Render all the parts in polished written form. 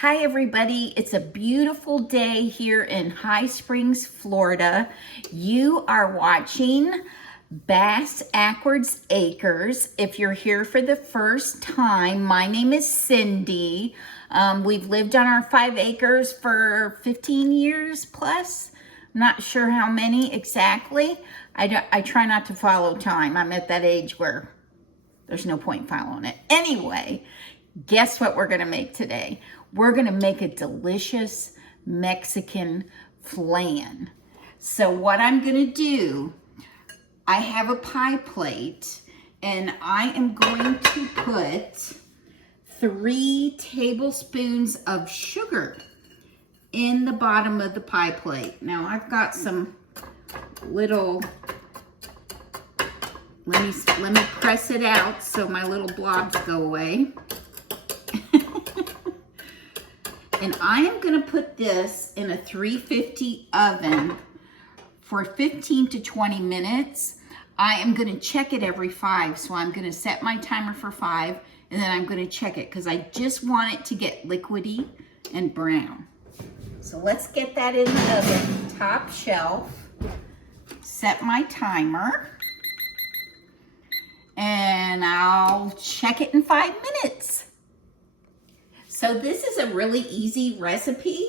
Hi everybody, it's a beautiful day here in High Springs, Florida. You are watching Bass Ackwards Acres. If you're here for the first time, my name is Cindy. We've lived on our 5 acres for 15 years plus. I'm not sure how many exactly. I try not to follow time. I'm at that age where there's no point following it. Anyway, guess what we're gonna make today? We're gonna make a delicious Mexican flan. So what I'm gonna do, I have a pie plate and I am going to put 3 tablespoons of sugar in the bottom of the pie plate. Now I've got some little, let me press it out so my little blobs go away. And I am gonna put this in a 350 oven for 15 to 20 minutes. I am gonna check it every 5, so I'm gonna set my timer for 5, and then I'm gonna check it because I just want it to get liquidy and brown. So let's get that in the oven, top shelf, set my timer, and I'll check it in 5 minutes. So this is a really easy recipe.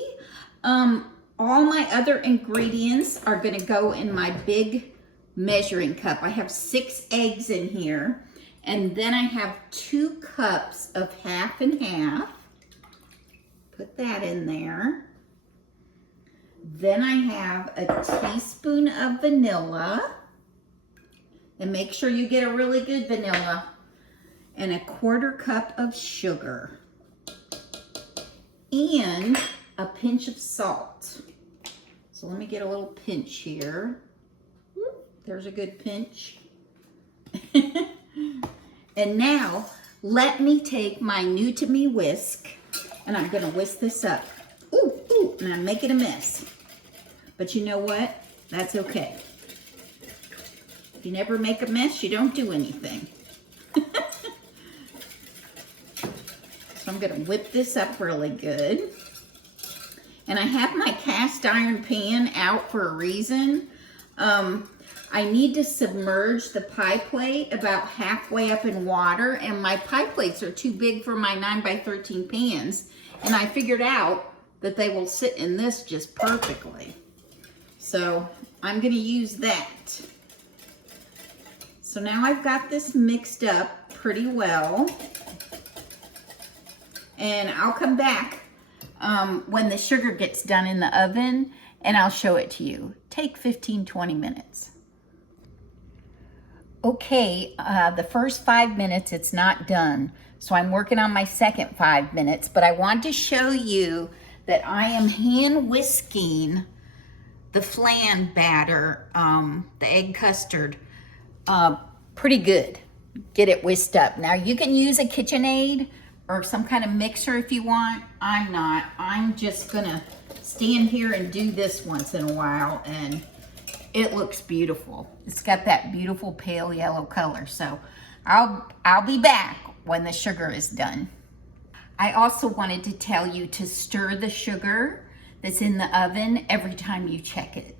All my other ingredients are gonna go in my big measuring cup. I have 6 eggs in here, and then I have 2 cups of half and half. Put that in there. Then I have a teaspoon of vanilla, and make sure you get a really good vanilla, and a 1/4 cup of sugar, and a pinch of salt. So let me get a little pinch here. There's a good pinch. And now let me take my new to me whisk, and I'm gonna whisk this up. Ooh, and I'm making a mess. But you know what? That's okay. If you never make a mess, you don't do anything. So I'm gonna whip this up really good. And I have my cast iron pan out for a reason. I need to submerge the pie plate about halfway up in water, and my pie plates are too big for my 9x13 pans. And I figured out that they will sit in this just perfectly. So I'm gonna use that. So now I've got this mixed up pretty well. And I'll come back when the sugar gets done in the oven, and I'll show it to you. Take 15-20 minutes. Okay, the first 5 minutes, it's not done. So I'm working on my second 5 minutes, but I want to show you that I am hand whisking the flan batter, the egg custard, pretty good. Get it whisked up. Now you can use a KitchenAid or some kind of mixer if you want. I'm not. I'm just gonna stand here and do this once in a while, and it looks beautiful. It's got that beautiful pale yellow color. So I'll be back when the sugar is done. I also wanted to tell you to stir the sugar that's in the oven every time you check it.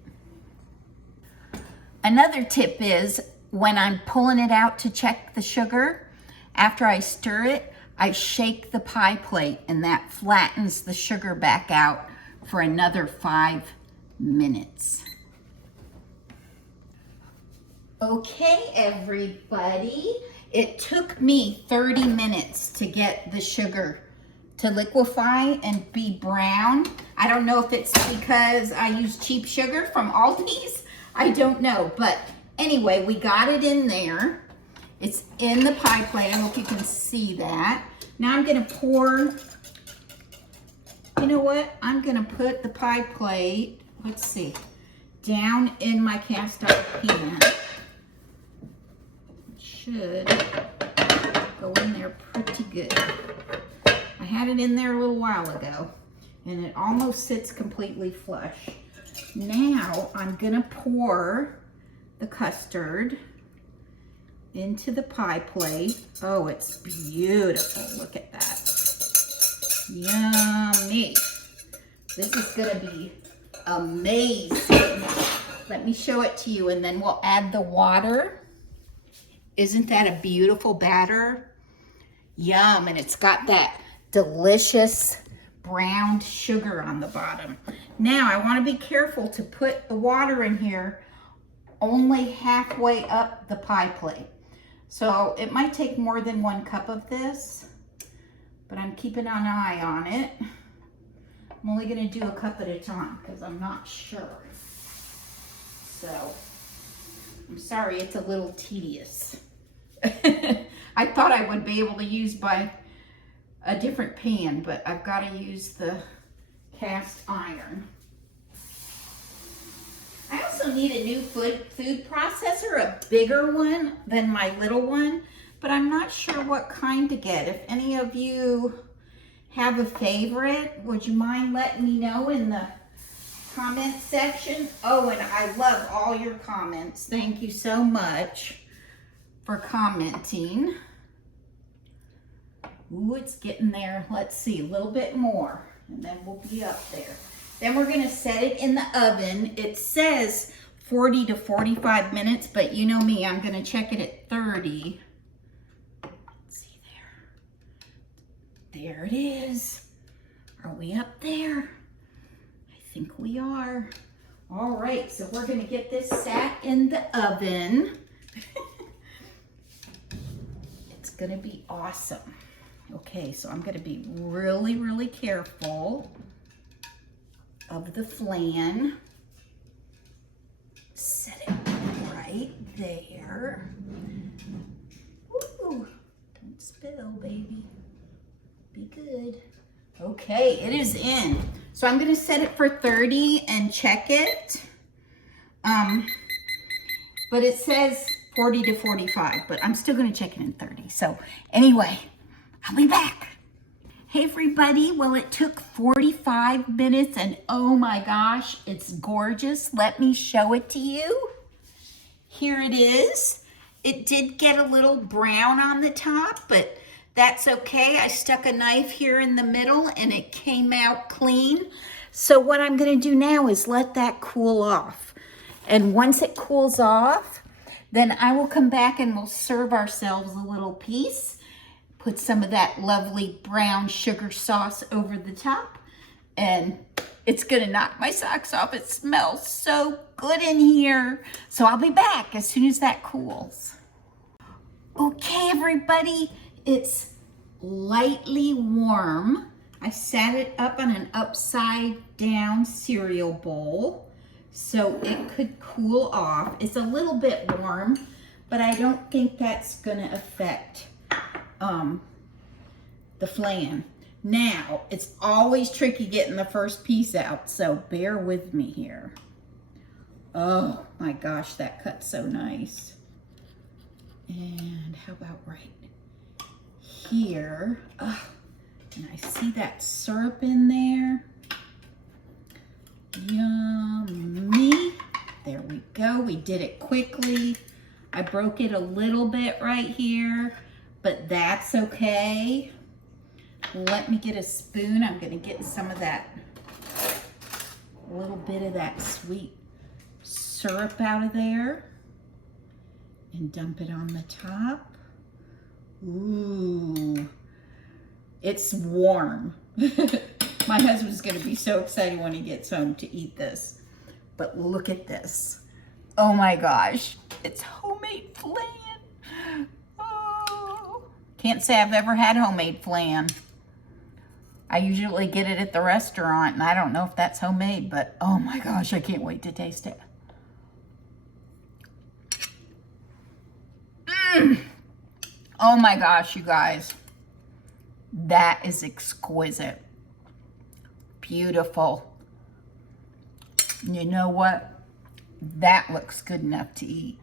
Another tip is when I'm pulling it out to check the sugar, after I stir it, I shake the pie plate, and that flattens the sugar back out for another 5 minutes. Okay, everybody, it took me 30 minutes to get the sugar to liquefy and be brown. I don't know if it's because I use cheap sugar from Aldi's. I don't know, but anyway, we got it in there. It's in the pie plate. I hope you can see that. Now I'm gonna pour, you know what? I'm gonna put the pie plate, let's see, down in my cast iron pan. It should go in there pretty good. I had it in there a little while ago, and it almost sits completely flush. Now I'm gonna pour the custard into the pie plate. Oh, it's beautiful. Look at that. Yum, me. This is gonna be amazing. Let me show it to you and then we'll add the water. Isn't that a beautiful batter? Yum, and it's got that delicious browned sugar on the bottom. Now I wanna be careful to put the water in here only halfway up the pie plate. So it might take more than 1 cup of this, but I'm keeping an eye on it. I'm only gonna do a cup at a time because I'm not sure. So, I'm sorry, it's a little tedious. I thought I would be able to use by a different pan, but I've got to use the cast iron. I also need a new food processor, a bigger one than my little one, but I'm not sure what kind to get. If any of you have a favorite, would you mind letting me know in the comment section? Oh, and I love all your comments. Thank you so much for commenting. Ooh, it's getting there. Let's see, a little bit more, and then we'll be up there. Then we're gonna set it in the oven. It says 40 to 45 minutes, but you know me, I'm gonna check it at 30. Let's see there. There it is. Are we up there? I think we are. All right, so we're gonna get this sat in the oven. It's gonna be awesome. Okay, so I'm gonna be really, really careful of the flan. Set it right there. Ooh, don't spill, baby. Be good. Okay, it is in. So I'm gonna set it for 30 and check it. But it says 40 to 45, but I'm still gonna check it in 30. So anyway, I'll be back. Hey everybody, well it took 45 minutes and oh my gosh, it's gorgeous. Let me show it to you. Here it is. It did get a little brown on the top, but that's okay. I stuck a knife here in the middle and it came out clean. So what I'm gonna do now is let that cool off. And once it cools off, then I will come back and we'll serve ourselves a little piece. Put some of that lovely brown sugar sauce over the top, and it's gonna knock my socks off. It smells so good in here. So I'll be back as soon as that cools. Okay, everybody, it's lightly warm. I sat it up on an upside down cereal bowl so it could cool off. It's a little bit warm, but I don't think that's gonna affect the flan. Now, it's always tricky getting the first piece out, so bear with me here. Oh my gosh, that cut so nice. And how about right here? Oh, and I see that syrup in there. Yummy. There we go. We did it quickly. I broke it a little bit right here, but that's okay. Let me get a spoon. I'm gonna get some of that, a little bit of that sweet syrup out of there and dump it on the top. Ooh, it's warm. My husband's gonna be so excited when he gets home to eat this. But look at this. Oh my gosh, it's homemade flan. Oh, can't say I've ever had homemade flan. I usually get it at the restaurant, and I don't know if that's homemade, but oh my gosh, I can't wait to taste it. Oh my gosh, you guys. That is exquisite. Beautiful. You know what? That looks good enough to eat.